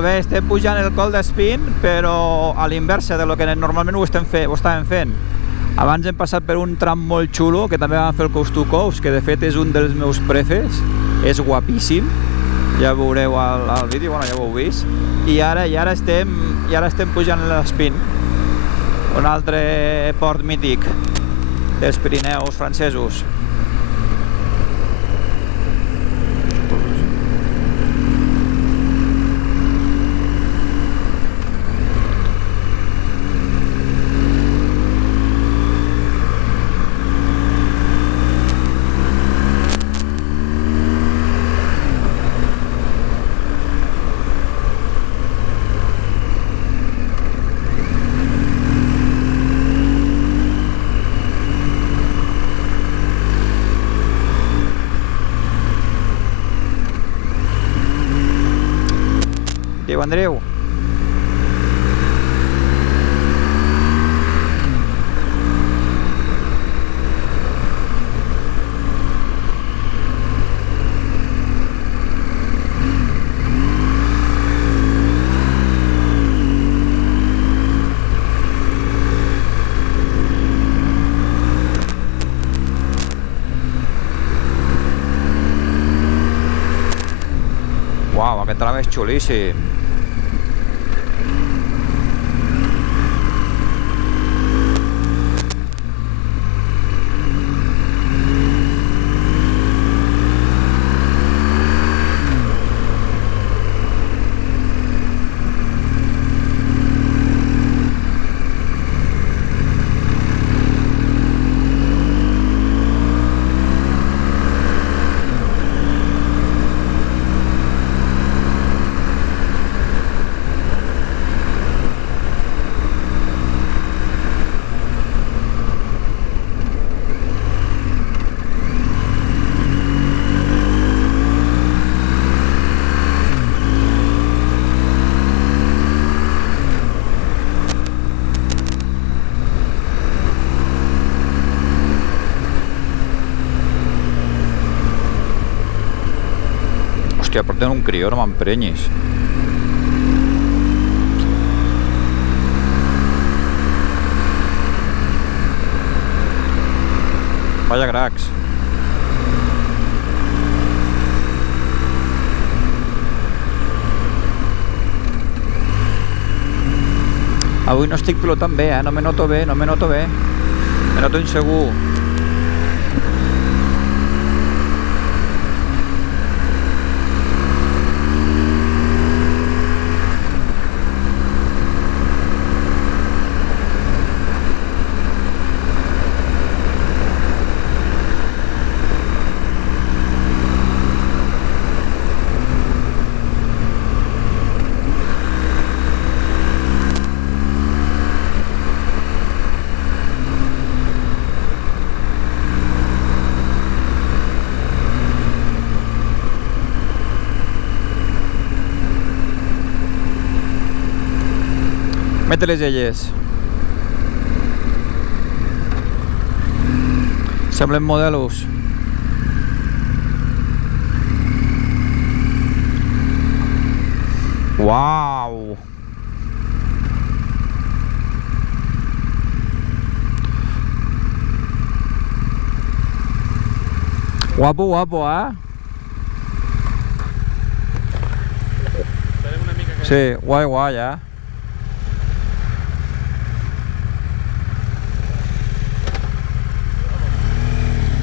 Molt bé, estem pujant el Col d'Espín, però a l'inversa de lo que normalment ho estàvem fent. Abans hem passat per un tram molt xulo, que també vam fer el Coast to Coast, que de fet és un dels meus prefers, és guapíssim, ja ho veureu al vídeo, bueno, ja ho heu vist, i ara estem pujant l'Espín, un altre port mític dels Pirineus francesos. Diu Andreu. Uau, aquest tram és xulíssim. Hòstia, porten un crió, no m'emprenyis. Vaya cracs. Avui no estic pilotant bé, no me noto bé, me noto insegur. Mete les elles. Semblen modelos. Uau! Guapo, guapo, eh? Sí, guai, guai, eh?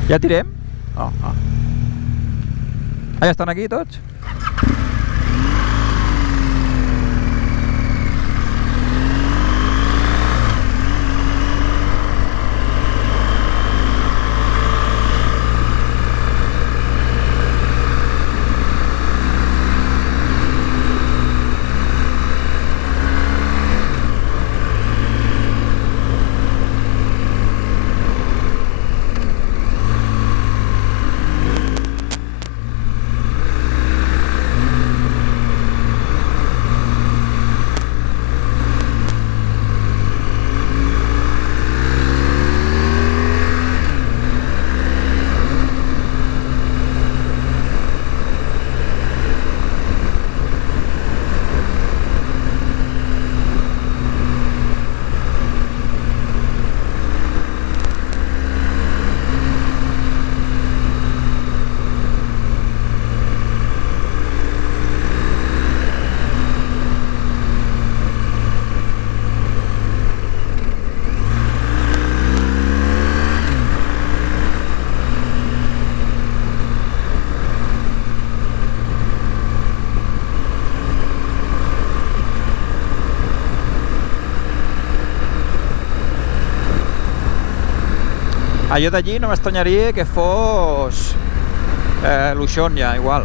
Ja tirem? Oh, oh. Ah, ja estan aquí tots? Allò d'allí no m'estranyaria que fos l'Uixón ja, igual.